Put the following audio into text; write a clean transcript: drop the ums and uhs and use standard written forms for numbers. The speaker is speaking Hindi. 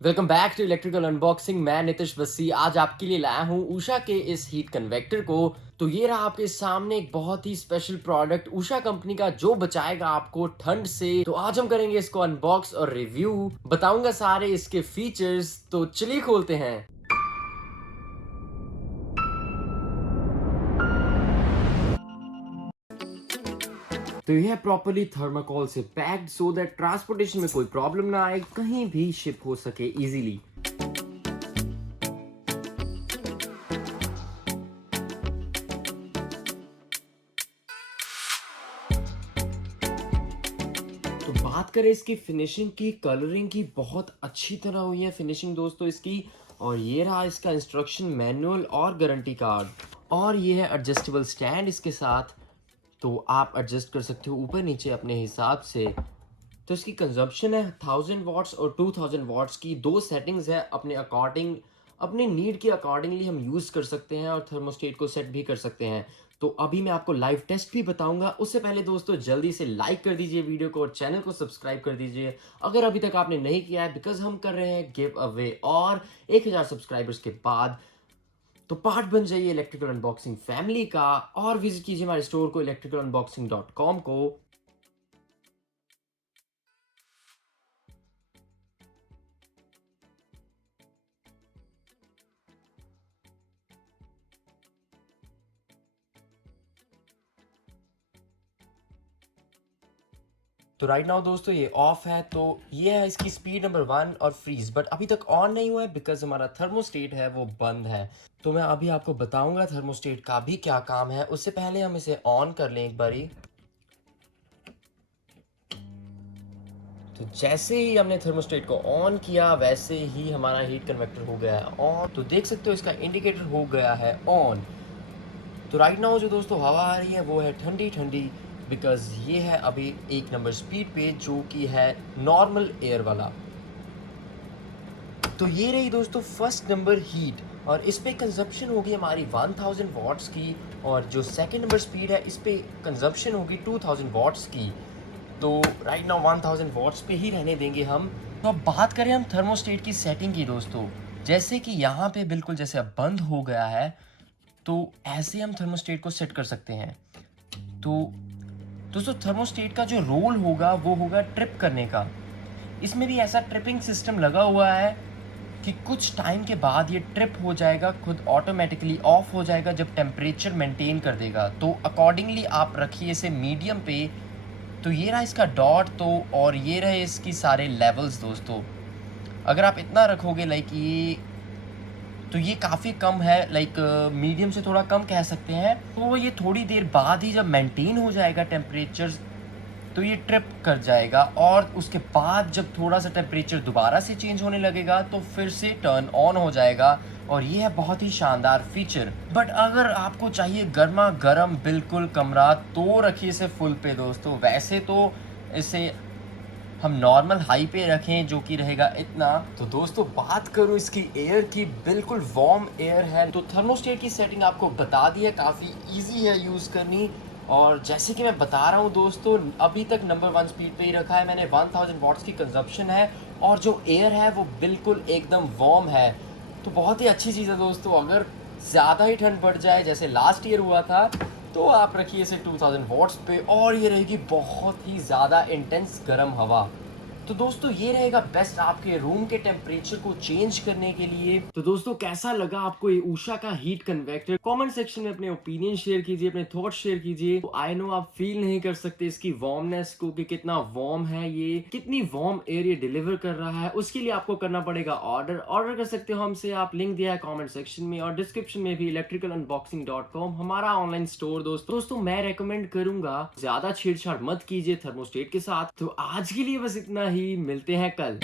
Welcome back to electrical unboxing. मैं नितिश बस्सी आज आपके लिए लाया हूँ उषा के इस हीट कन्वेक्टर को। तो ये रहा आपके सामने एक बहुत ही स्पेशल प्रोडक्ट उषा कंपनी का जो बचाएगा आपको ठंड से। तो आज हम करेंगे इसको अनबॉक्स और रिव्यू, बताऊंगा सारे इसके फीचर्स। तो चलिए खोलते हैं। तो यह प्रॉपर्ली थर्माकोल से पैक्ड सो दैट ट्रांसपोर्टेशन में कोई प्रॉब्लम ना आए, कहीं भी शिप हो सके इजीली। तो बात करें इसकी फिनिशिंग की, कलरिंग की, बहुत अच्छी तरह हुई है फिनिशिंग दोस्तों इसकी। और ये रहा इसका इंस्ट्रक्शन मैनुअल और गारंटी कार्ड। और ये है एडजस्टेबल स्टैंड इसके साथ, तो आप एडजस्ट कर सकते हो ऊपर नीचे अपने हिसाब से। तो इसकी कंजप्शन है 1000 वाट्स और 2000 वाट्स की, दो सेटिंग्स है अपने अकॉर्डिंग, अपने नीड के अकॉर्डिंगली हम यूज़ कर सकते हैं और थर्मोस्टेट को सेट भी कर सकते हैं। तो अभी मैं आपको लाइव टेस्ट भी बताऊंगा। उससे पहले दोस्तों जल्दी से लाइक कर दीजिए वीडियो को और चैनल को सब्सक्राइब कर दीजिए अगर अभी तक आपने नहीं किया है, बिकॉज हम कर रहे हैं गिव अवे और 1000 सब्सक्राइबर्स के बाद तो पार्ट बन जाइए इलेक्ट्रिकल अनबॉक्सिंग फैमिली का। और विजिट कीजिए हमारे स्टोर को electricalunboxing.com को। तो राइट नाउ दोस्तों ये ऑफ है। तो ये है इसकी स्पीड नंबर 1 और फ्रीज, बट अभी तक ऑन नहीं हुआ है बिकॉज हमारा थर्मोस्टेट है वो बंद है। तो मैं अभी आपको बताऊंगा थर्मोस्टेट का भी क्या काम है। उससे पहले हम इसे ऑन कर लें एक बारी। तो जैसे ही हमने थर्मोस्टेट को ऑन किया वैसे ही हमारा हीट कन्वेक्टर हो गया है ऑन। तो देख सकते हो इसका इंडिकेटर हो गया है ऑन। तो राइट नाउ जो दोस्तों हवा आ रही है वो है ठंडी ठंडी, बिकॉज ये है अभी 1 नंबर स्पीड पे जो कि है नॉर्मल एयर वाला। तो ये रही दोस्तों फर्स्ट नंबर हीट, और इस पे कंजप्शन होगी हमारी 1000 वाट्स की। और जो सेकंड नंबर स्पीड है इस पे कंजप्शन होगी 2000 वाट्स की। तो राइट नाउ 1000 वाट्स पे ही रहने देंगे हम। तो अब बात करें हम थर्मोस्टेट की सेटिंग की दोस्तों, जैसे कि यहाँ पे बिल्कुल जैसे अब बंद हो गया है, तो ऐसे हम थर्मोस्टेट को सेट कर सकते हैं। तो दोस्तों थर्मोस्टेट का जो रोल होगा वो होगा ट्रिप करने का। इसमें भी ऐसा ट्रिपिंग सिस्टम लगा हुआ है कि कुछ टाइम के बाद ये ट्रिप हो जाएगा, खुद ऑटोमेटिकली ऑफ हो जाएगा जब टेम्परेचर मेंटेन कर देगा। तो अकॉर्डिंगली आप रखिए इसे मीडियम पे। तो ये रहा इसका डॉट, तो और ये रहे इसकी सारे लेवल्स दोस्तों। अगर आप इतना रखोगे लाइक ये, तो ये काफ़ी कम है, लाइक मीडियम से थोड़ा कम कह सकते हैं। तो ये थोड़ी देर बाद ही जब मेंटेन हो जाएगा टेम्परेचर, तो ये ट्रिप कर जाएगा। और उसके बाद जब थोड़ा सा टेम्परेचर दोबारा से चेंज होने लगेगा तो फिर से टर्न ऑन हो जाएगा। और ये है बहुत ही शानदार फीचर। बट अगर आपको चाहिए गर्मा गर्म बिल्कुल कमरा, तो रखिए इसे फुल पे दोस्तों। वैसे तो इसे हम नॉर्मल हाई पे रखें जो कि रहेगा इतना। तो दोस्तों बात करूं इसकी एयर की, बिल्कुल वार्म एयर है। तो थर्मोस्टेट की सेटिंग आपको बता दी है, काफ़ी इजी है यूज़ करनी। और जैसे कि मैं बता रहा हूं दोस्तों, अभी तक नंबर 1 स्पीड पे ही रखा है मैंने। 1000 वाट्स की कंजप्शन है और जो एयर है वो बिल्कुल एकदम वार्म है। तो बहुत ही अच्छी चीज़ है दोस्तों। अगर ज़्यादा ही ठंड बढ़ जाए जैसे लास्ट ईयर हुआ था, तो आप रखिए इसे 2000 वॉट्स पे और ये रहेगी बहुत ही ज़्यादा इंटेंस गर्म हवा। तो दोस्तों ये रहेगा बेस्ट आपके रूम के टेम्परेचर को चेंज करने के लिए। तो दोस्तों कैसा लगा आपको ये उषा का हीट कन्वेक्टर? कमेंट सेक्शन में अपने ओपिनियन शेयर कीजिए, अपने थॉट शेयर कीजिए। तो आई नो आप फील नहीं कर सकते इसकी वार्मनेस को कि कितना वार्म है ये, कितनी वार्म एयर ये डिलीवर कर रहा है। उसके लिए आपको करना पड़ेगा ऑर्डर कर सकते हो हमसे आप, लिंक दिया है कमेंट सेक्शन में और डिस्क्रिप्शन में भी। electricalunboxing.com हमारा ऑनलाइन स्टोर। दोस्तों मैं रेकमेंड करूंगा ज्यादा छेड़छाड़ मत कीजिए थर्मोस्टेट के साथ। तो आज के लिए बस इतना ही, मिलते हैं कल।